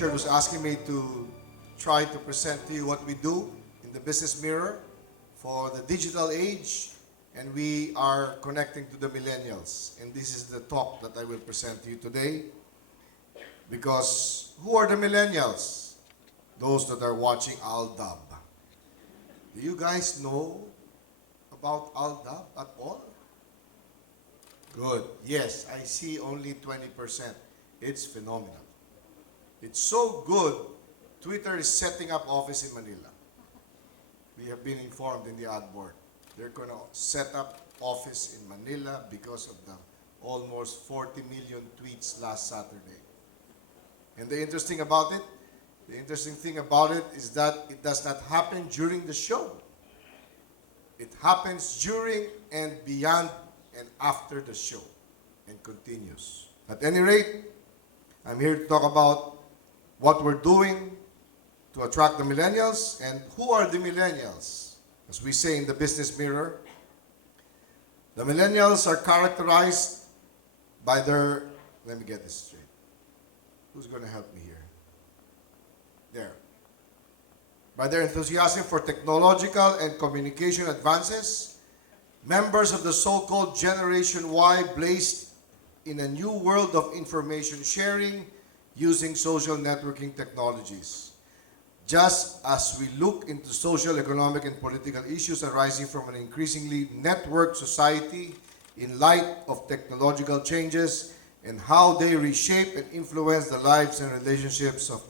Richard was asking me to try to present to you what we do in the Business Mirror for the digital age, and we are connecting to the millennials. And this is the talk that I will present to you today. Because who are the millennials? Those that are watching ALDAB. Do you guys know about ALDAB at all? Good. Yes, I see only 20%. It's phenomenal. It's so good, Twitter is setting up office in Manila. We have been informed in the AdBoard. They're going to set up office in Manila because of the almost 40 million tweets last Saturday. And the interesting thing about it is that it does not happen during the show. It happens during and beyond and after the show and continues. At any rate, I'm here to talk about what we're doing to attract the millennials. And who are the millennials? As we say in the Business Mirror, the millennials are characterized by their, let me get this straight. Who's going to help me here? There. By their enthusiasm for technological and communication advances, members of the so-called Generation Y blazed in a new world of information sharing using social networking technologies. Just as we look into social, economic, and political issues arising from an increasingly networked society in light of technological changes and how they reshape and influence the lives and relationships of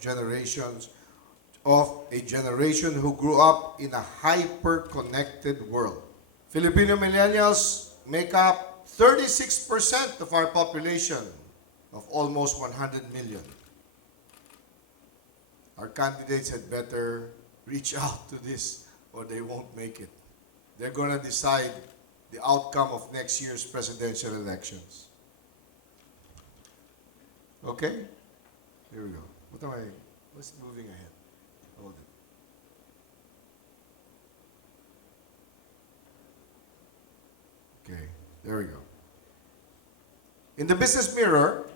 a generation who grew up in a hyper-connected world. Filipino millennials make up 36% of our population of almost 100 million. Our candidates had better reach out to this or they won't make it. They're going to decide the outcome of next year's presidential elections. Okay? Here we go. What's moving ahead? Hold it. Okay, there we go. In the Business Mirror,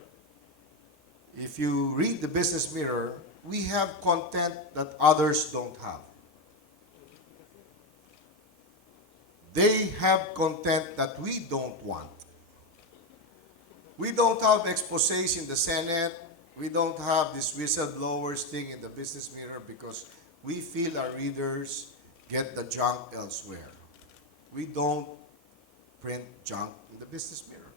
if you read the Business Mirror, we have content that others don't have. They have content that we don't want. We don't have exposés in the Senate. We don't have this whistleblowers thing in the Business Mirror because we feel our readers get the junk elsewhere. We don't print junk in the Business Mirror.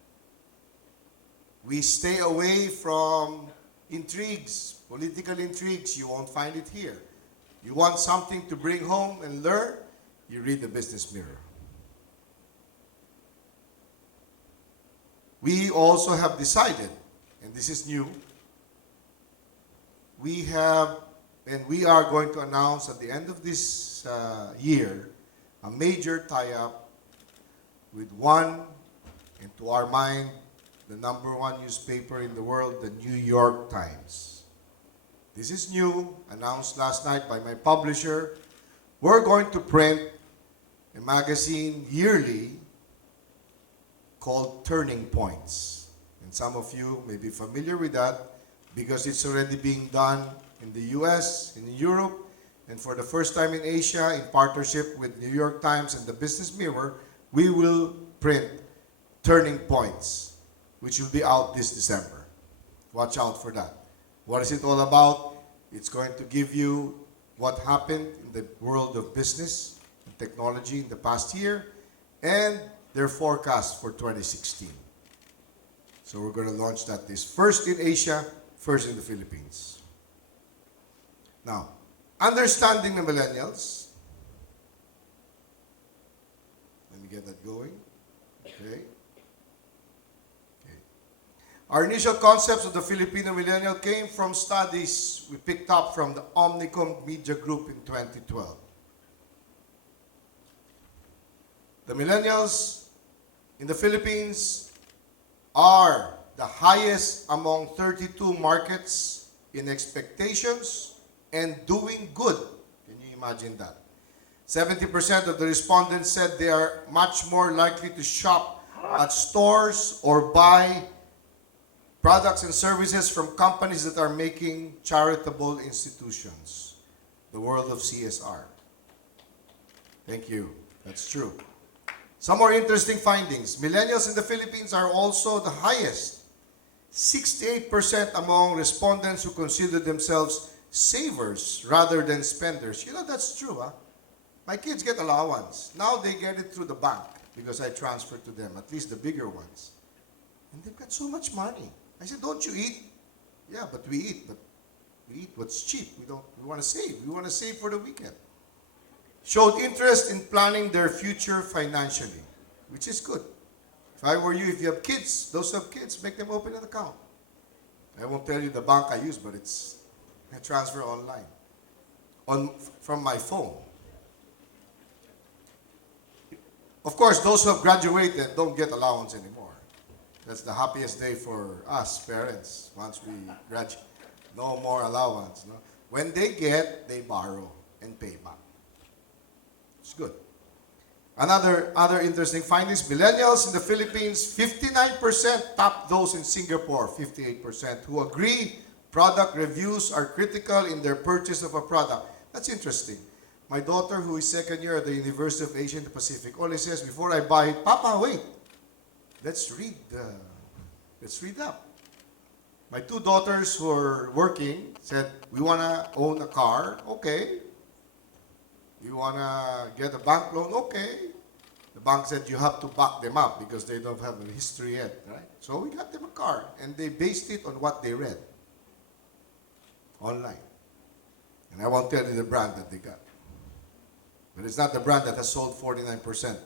We stay away from intrigues, political intrigues. You won't find it here. You want something to bring home and learn, you read the Business Mirror. We also have decided, and this is new, we are going to announce at the end of this year a major tie-up with one, and to our mind, the #1 newspaper in the world, the New York Times. This is new, announced last night by my publisher. We're going to print a magazine yearly called Turning Points. And some of you may be familiar with that because it's already being done in the US, in Europe, and for the first time in Asia, in partnership with New York Times and the Business Mirror, we will print Turning Points, which will be out this December. Watch out for that. What is it all about? It's going to give you what happened in the world of business and technology in the past year and their forecast for 2016. So we're going to launch that first in Asia, first in the Philippines. Now, understanding the millennials. Let me get that going. Okay. Our initial concepts of the Filipino millennial came from studies we picked up from the Omnicom Media Group in 2012. The millennials in the Philippines are the highest among 32 markets in expectations and doing good. Can you imagine that? 70% of the respondents said they are much more likely to shop at stores or buy products and services from companies that are making charitable institutions. The world of CSR. Thank you. That's true. Some more interesting findings. Millennials in the Philippines are also the highest. 68% among respondents who consider themselves savers rather than spenders. You know, that's true, huh? My kids get allowance. Now they get it through the bank because I transfer to them, at least the bigger ones. And they've got so much money. I said, don't you eat? Yeah, but we eat. But we eat what's cheap. We want to save. We want to save for the weekend. Showed interest in planning their future financially, which is good. If I were you, if you have kids, those who have kids, make them open an account. I won't tell you the bank I use, but I transfer online from my phone. Of course, those who have graduated don't get allowance anymore. That's the happiest day for us parents once we graduate. No more allowance. No? When they get, they borrow and pay back. It's good. Other interesting findings, millennials in the Philippines, 59% top those in Singapore, 58%, who agree product reviews are critical in their purchase of a product. That's interesting. My daughter, who is second year at the University of Asia and the Pacific, always says, before I buy it, Papa, wait, let's read up. My two daughters who are working said, we want to own a car, okay. You want to get a bank loan? Okay. The bank said you have to back them up because they don't have a history yet, right? So we got them a car, and they based it on what they read online. And I won't tell you the brand that they got. But it's not the brand that has sold 49%.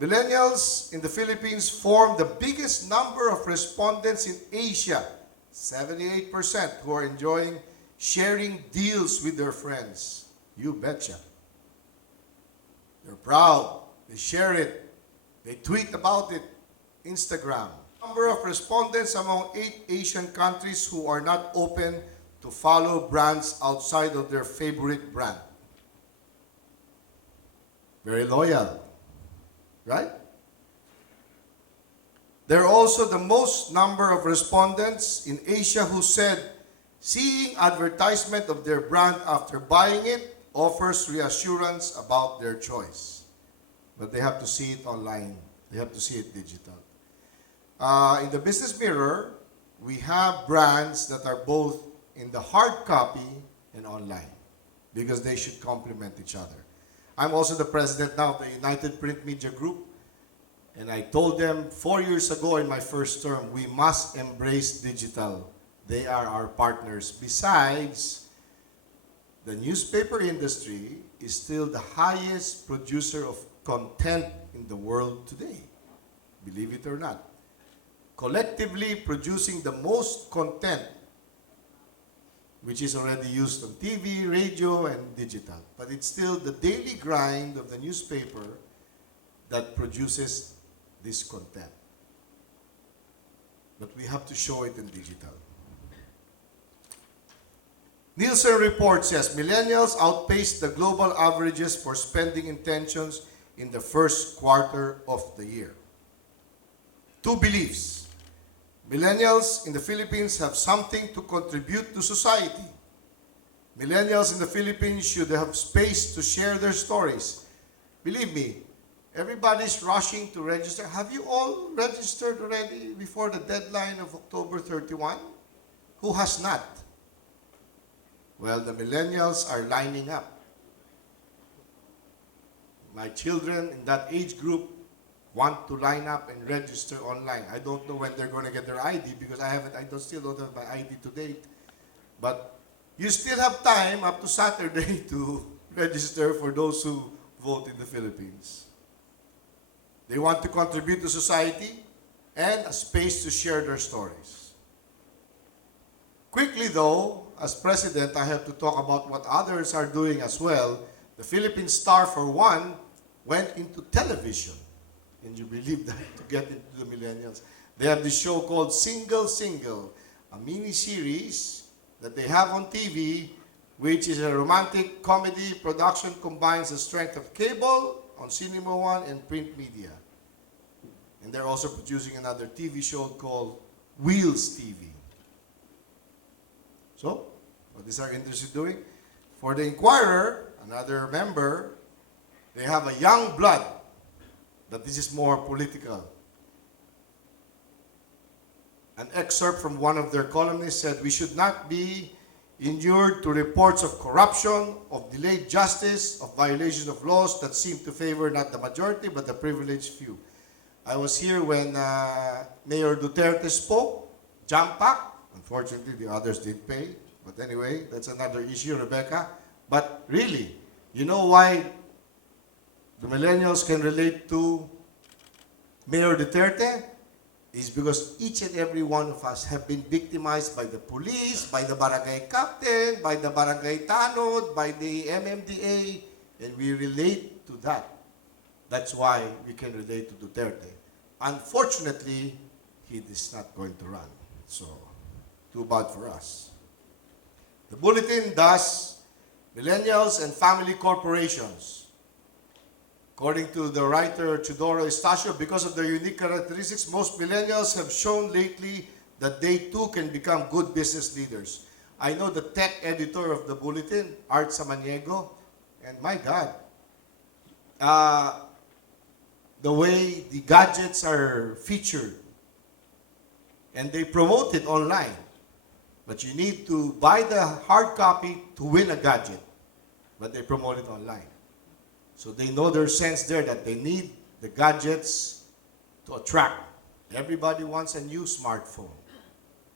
Millennials in the Philippines form the biggest number of respondents in Asia, 78%, who are enjoying sharing deals with their friends. You betcha. They're proud. They share it. They tweet about it. Instagram. Number of respondents among 8 Asian countries who are not open to follow brands outside of their favorite brand. Very loyal. Right? There are also the most number of respondents in Asia who said seeing advertisement of their brand after buying it offers reassurance about their choice. But they have to see it online. They have to see it digital. In the Business Mirror, we have brands that are both in the hard copy and online because they should complement each other. I'm also the president now of the United Print Media Group, and I told them 4 years ago in my first term, we must embrace digital. They are our partners. Besides, the newspaper industry is still the highest producer of content in the world today, believe it or not. Collectively producing the most content, which is already used on TV, radio, and digital. But it's still the daily grind of the newspaper that produces this content. But we have to show it in digital. Nielsen report says millennials outpaced the global averages for spending intentions in the first quarter of the year. 2 beliefs. Millennials in the Philippines have something to contribute to society. Millennials in the Philippines should have space to share their stories. Believe me, everybody's rushing to register. Have you all registered already before the deadline of October 31? Who has not? Well, the millennials are lining up. My children in that age group want to line up and register online. I don't know when they're going to get their ID because I still don't have my ID to date. But you still have time up to Saturday to register for those who vote in the Philippines. They want to contribute to society and a space to share their stories. Quickly though, as president, I have to talk about what others are doing as well. The Philippine Star, for one, went into television. Can you believe that? To get into the millennials. They have this show called Single Single, a mini-series that they have on TV, which is a romantic comedy production, combines the strength of cable on Cinema One and print media. And they're also producing another TV show called Wheels TV. So, what is our industry doing? For the Inquirer, another member, they have a young blood, but this is more political. An excerpt from one of their columnists said, "We should not be inured to reports of corruption, of delayed justice, of violations of laws that seem to favor not the majority but the privileged few." I was here when Mayor Duterte spoke, jam-packed. Unfortunately, the others didn't pay. But anyway, that's another issue, Rebecca. But really, you know why the millennials can relate to Mayor Duterte? Is because each and every one of us have been victimized by the police, by the barangay captain, by the barangay tanod, by the MMDA, and we relate to that. That's why we can relate to Duterte. Unfortunately, he is not going to run. So, too bad for us. The bulletin does millennials and family corporations. According to the writer Chudoro Estacio, because of their unique characteristics, most millennials have shown lately that they too can become good business leaders. I know the tech editor of the bulletin, Art Samaniego, and my God, the way the gadgets are featured, and they promote it online. But you need to buy the hard copy to win a gadget, but they promote it online. So they know their sense there that they need the gadgets to attract. Everybody wants a new smartphone.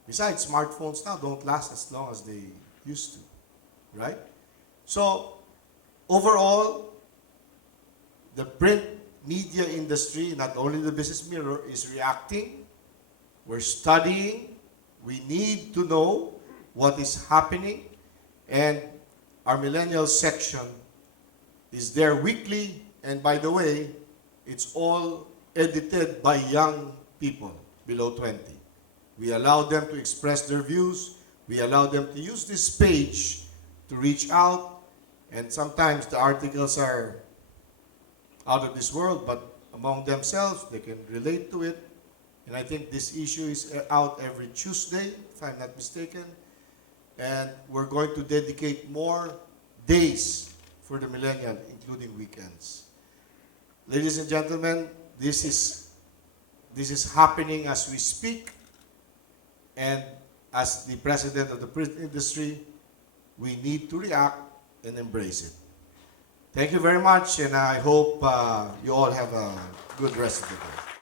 Besides, smartphones now don't last as long as they used to, right? So overall, the print media industry, not only the Business Mirror, is reacting. We're studying. We need to know what is happening. And our millennial section is there weekly, and by the way, it's all edited by young people below 20. We allow them to express their views. We allow them to use this page to reach out, and sometimes the articles are out of this world, but among themselves, they can relate to it. And I think this issue is out every Tuesday, if I'm not mistaken. And we're going to dedicate more days for the millennial, including weekends. Ladies and gentlemen, this is happening as we speak, and as the president of the print industry, we need to react and embrace it. Thank you very much, and I hope you all have a good rest of the day.